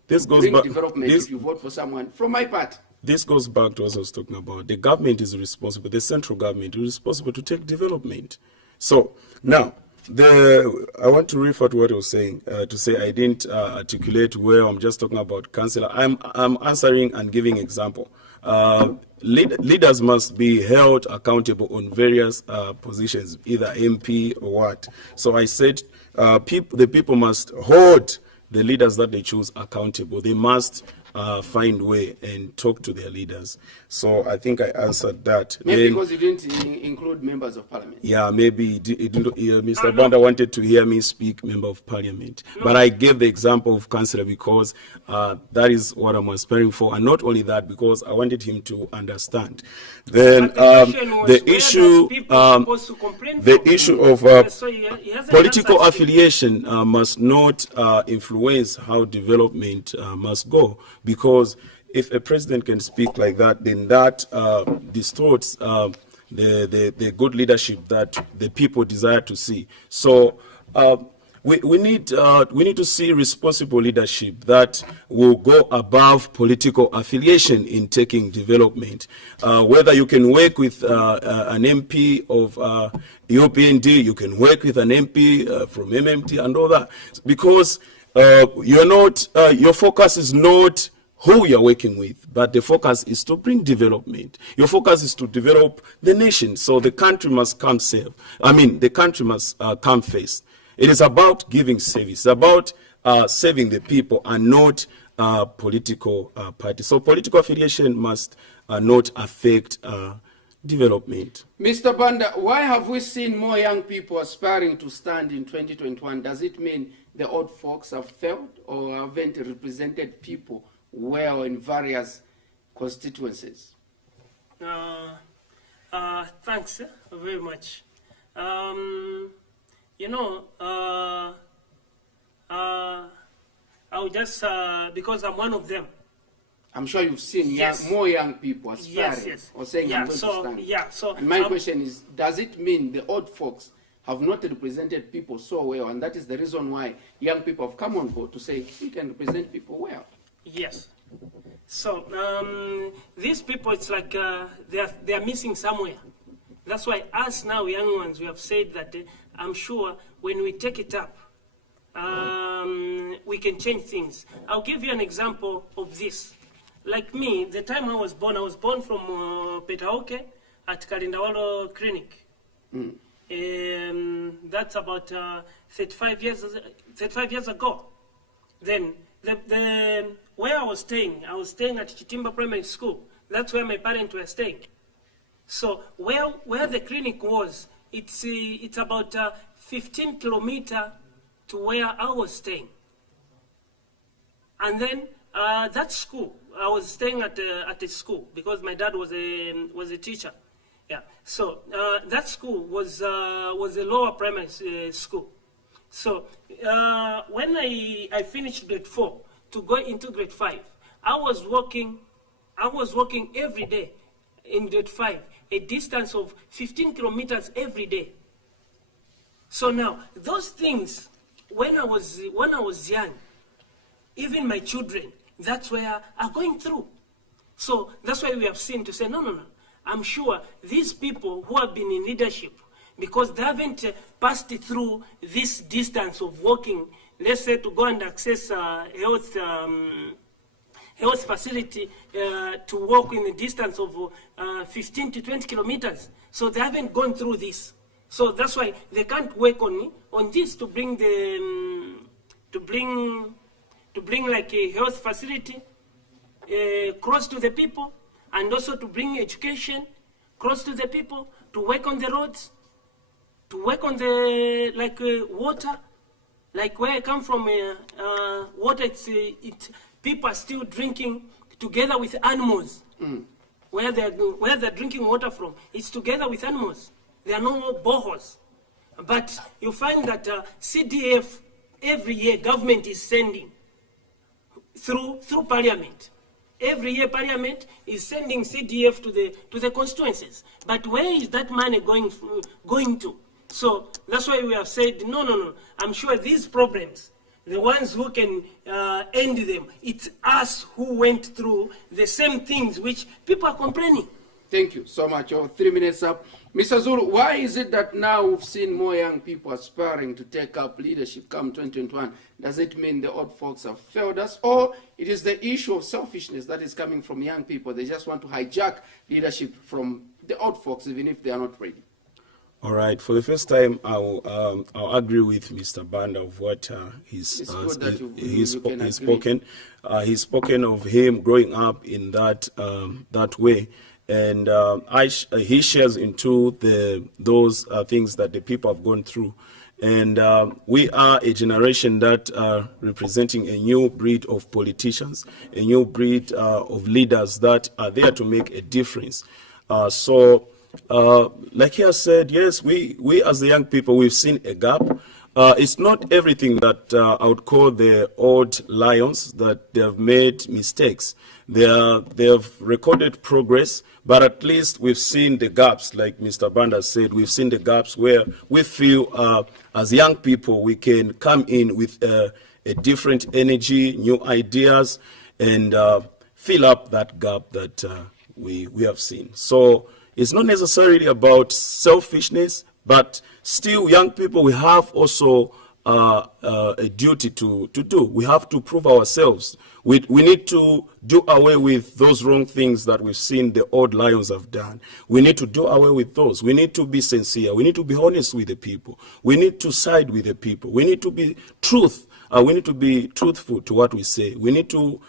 this to goes bring back development this if you vote for someone from my party? This goes back to what I was talking about. The government is responsible. The central government is responsible to take development. So now, I want to refer to what I was saying, to say I didn't articulate where I'm just talking about councillor. I'm answering and giving example. Leaders must be held accountable on various positions, either MP or what. So I said the people must hold the leaders that they choose accountable. They must find way and talk to their leaders. So I think I answered that. Maybe Then, because you didn't include members of parliament. yeah, maybe Mr. Banda wanted to hear me speak member of parliament. But I gave the example of councillor because that is what I'm aspiring for. And not only that, because I wanted him to understand. Then But the question was, the where issue, does people supposed to complain the from? issue of So he hasn't political answered it. affiliation must not influence how development must go, because if a president can speak like that, then that distorts the good leadership that the people desire to see. So we need to see responsible leadership that will go above political affiliation in taking development. Whether you can work with an MP of UPND, you can work with an MP from MMT and all that, because you're not, your focus is not who you're working with, but the focus is to bring development. Your focus is to develop the nation, so the country must come serve. The country must come first. It is about giving service, about serving the people and not political parties. So political affiliation must not affect development. Mr. Banda, why have we seen more young people aspiring to stand in 2021? Does it mean the old folks have failed or haven't represented people well in various constituencies? Thanks very much. I'll just, because I'm one of them. I'm sure you've seen Yes. more young people aspiring Yes. or saying Yeah, I'm going to stand. so And my question is, does it mean the old folks have not represented people so well, and that is the reason why young people have come on board to say we can represent people well? Yes. So these people, it's like they are missing somewhere. That's why us now, young ones, we have said that I'm sure when we take it up, we can change things. I'll give you an example of this. Like me, the time I was born from Petaoke at Kalindawalo Clinic. That's about 35 years ago. Then where I was staying at Chitimba Primary School. That's where my parents were staying. So where the clinic was, it's about 15 kilometers to where I was staying. And then that school, I was staying at a school because my dad was a teacher. Yeah. So that school was a lower primary school. So when I finished grade 4 to go into grade 5, I was walking every day in grade 5, a distance of 15 kilometers every day. So now those things, when I was young, even my children, that's where are going through. So that's why we have seen to say, no. I'm sure these people who have been in leadership, because they haven't passed through this distance of walking, let's say to go and access health facility to walk in a distance of 15 to 20 kilometers. So they haven't gone through this. So that's why they can't work on this to bring like a health facility close to the people, and also to bring education close to the people, to work on the roads, to work on the water, like where I come from. Water, people are still drinking together with animals. Where they're drinking water from, it's together with animals. There are no boreholes. But you find that CDF every year government is sending through Parliament. Every year Parliament is sending CDF to the constituencies. But where is that money going to? So that's why we have said, no. I'm sure these problems, the ones who can end them, it's us who went through the same things which people are complaining. Thank you so much. 3 minutes up. Mr. Zulu, why is it that now we've seen more young people aspiring to take up leadership come 2021? Does it mean the old folks have failed us? Or it is the issue of selfishness that is coming from young people? They just want to hijack leadership from the old folks, even if they are not ready. All right. For the first time, I'll agree with Mr. Banda of what he's spoken. He's spoken of him growing up in that that way, and he shares into those things that the people have gone through. And we are a generation that are representing a new breed of politicians, a new breed of leaders that are there to make a difference. Like he has said, yes, we as the young people, we've seen a gap. It's not everything that I would call the old lions that they have made mistakes. They have recorded progress, but at least we've seen the gaps, like Mr. Banda said. We've seen the gaps where we feel as young people we can come in with a different energy, new ideas, and fill up that gap that we have seen. So it's not necessarily about selfishness, but still young people, we have also a duty to do. We have to prove ourselves. We need to do away with those wrong things that we've seen the old lions have done. We need to do away with those. We need to be sincere. We need to be honest with the people. We need to side with the people. We need to be we need to be truthful to what we say. We need to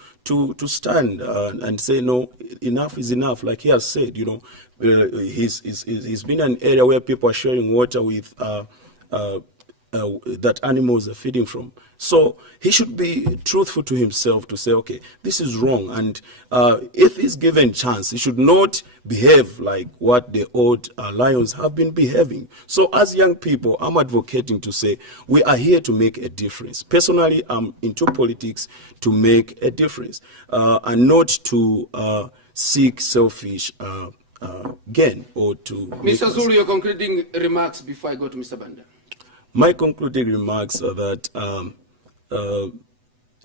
stand and say, no, enough is enough. Like he has said, you know, he's been an area where people are sharing water with that animals are feeding from. So he should be truthful to himself to say, okay, this is wrong. And if he's given chance, he should not behave like what the old lions have been behaving. So as young people, I'm advocating to say, we are here to make a difference. Personally, I'm into politics to make a difference and not to seek selfish gain or to... Mr. Zulu, your concluding remarks before I go to Mr. Banda. My concluding remarks are that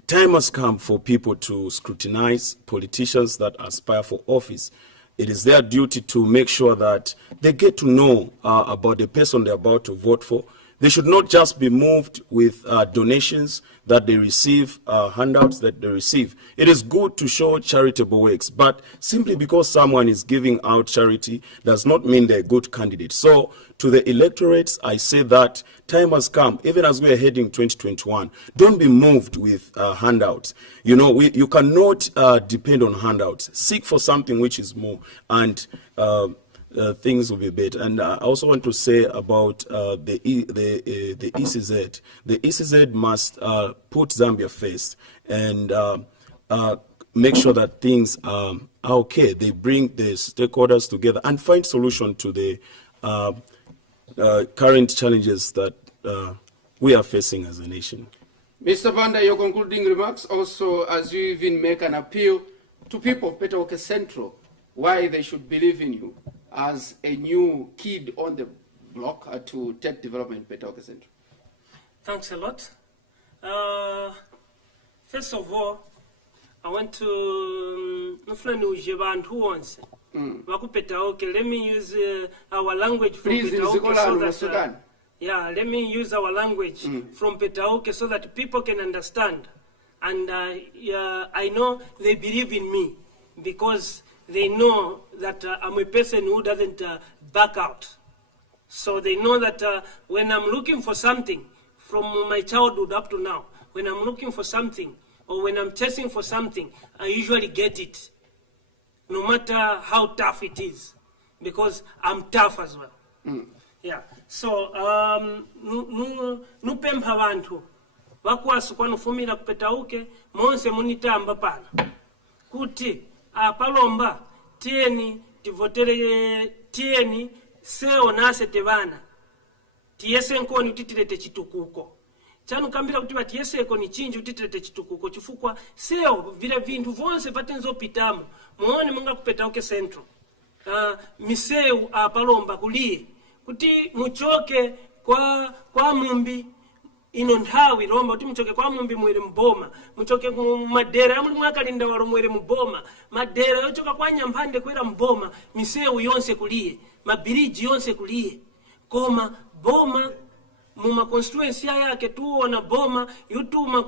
time has come for people to scrutinize politicians that aspire for office. It is their duty to make sure that they get to know about the person they're about to vote for. They should not just be moved with donations that they receive, handouts that they receive. It is good to show charitable works, but simply because someone is giving out charity does not mean they're a good candidate. So to the electorates, I say that time has come, even as we are heading 2021, don't be moved with handouts. You know, you cannot depend on handouts. Seek for something which is more, and things will be better. And I also want to say about the ECZ. The ECZ must put Zambia first and make sure that things are okay. They bring the stakeholders together and find solution to the current challenges that we are facing as a nation. Mr. Banda, your concluding remarks also, as you even make an appeal to people of Petaoke Central, why they should believe in you as a new kid on the block to take development Petaoke Central. Thanks a lot. First of all, I want to let me use our language from Petaoke so that let me use our language from Petaoke so that people can understand. And I know they believe in me because they know that I'm a person who doesn't back out. So they know that when I'm looking for something from my childhood up to now, when I'm looking for something or when I'm chasing for something, I usually get it, no matter how tough it is, because I'm tough as well. Yeah. So, nupempa vantu vakwasi kwanufumira kupetauke monse munitamba pana kuti apalomba tieni tivotere tieni seo nase tevana tiyese nkoni utitirete chitukuko chanu kambira kuti batiyeseko ni chinji utitirete chitukuko chifukwa seo vile vintu vonse vatenzo pitamo muone munga kupetauke Central miseu apalomba kulie kuti muchoke kwa mumbi ino nthawi romba kuti muchoke kwa mumbi mwere mboma muchoke ku madera amuli mwakalinda walo mwere mboma madera yochoka kwa nyamphande kwera mboma miseu yonse kuliye mabiriji yonse kuliye koma boma muma constituency yake tuona boma yutuma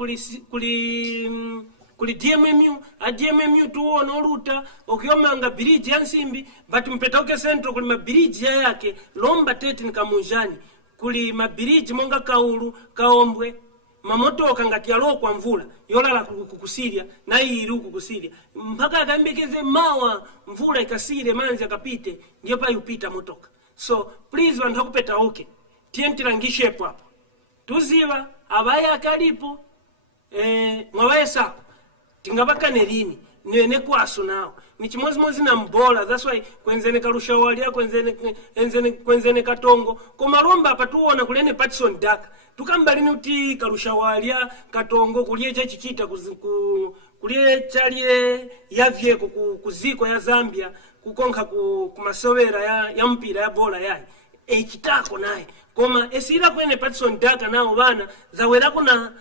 kuli DMMU a DMMU tuona oluta okuyomanga bridge ya Nsimbi but Mpetoke Central kuli mabiriji yake Lomba Tete ni Kamunjani kuli mabiriji monga Kaulu Kaombwe mamotoka ngati yalo kwa mvula yolala kukusiria na iri kukusiria mpaka akambekeze mawa mvula ikasire manzi akapite ndiyo pa yupita motoka. So please wanthu akupeta oke tientirangishepo hapo tuziva abaya akalipo mwawaye sako tingabakane lini nene kwasu nao ni chimodzimodzi na mbola. That's why kwenzene Kalushawalia kwenzene Katongo koma Lomba apa tuona kulene Patson Daka tukambalini uti Kalushawalia Katongo kulie chachichita kulie chalie yavye kuziko ya Zambia kukonka kumasowera ya mpira ya bola yayi echitako naye koma esira kwene Patson Daka nao bana zawerako na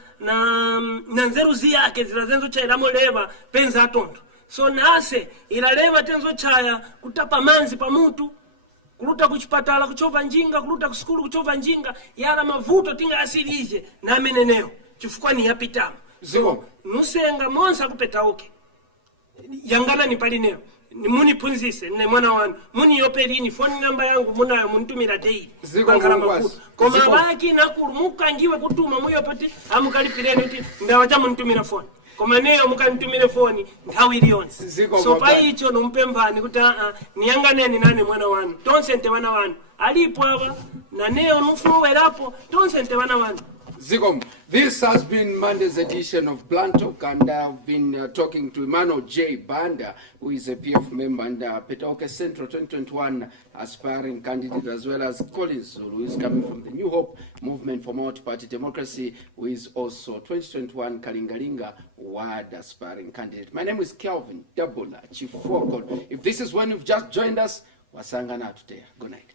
nzeruzi yake zirazenzo chairamo leva penza atondo. So nase ilaleva tenzo chaya kutapa manzi pa mutu kuluta kuchipatala kuchova njinga kuluta kuskulu kuchova njinga yala mavuto tinga asirije na meneneo chifukwa ni yapitamu. So nusenga monsa kupeta oke yangana ni palineo ni muni punzise ne mwana wanu muni yoperini phone number yangu munayo munitumira daily koma baki nakulu mukangiwe kutuma muyopoti amukalipireni uti ndawacha munitumira phone koma neyo mukanitumire phone nthawi iliyonse. So pa icho numpemphani kuti niyanganeni nane mwana wanu tonse nte wana wanu alipo aba na neyo nufuwerapo tonse nte wana wanu. Zigom, this has been Monday's edition of Blunt Talk, and I've been talking to Emmanuel J. Banda, who is a PF member and Petoke Central 2021 aspiring candidate, as well as Collins ZULU, who is coming from the New Hope Movement for Multi-Party Democracy, who is also 2021 Kalingalinga Ward aspiring candidate. My name is Kelvin Dabola, Chief Focal. If this is when you've just joined us, wasanga na tutea. Good night.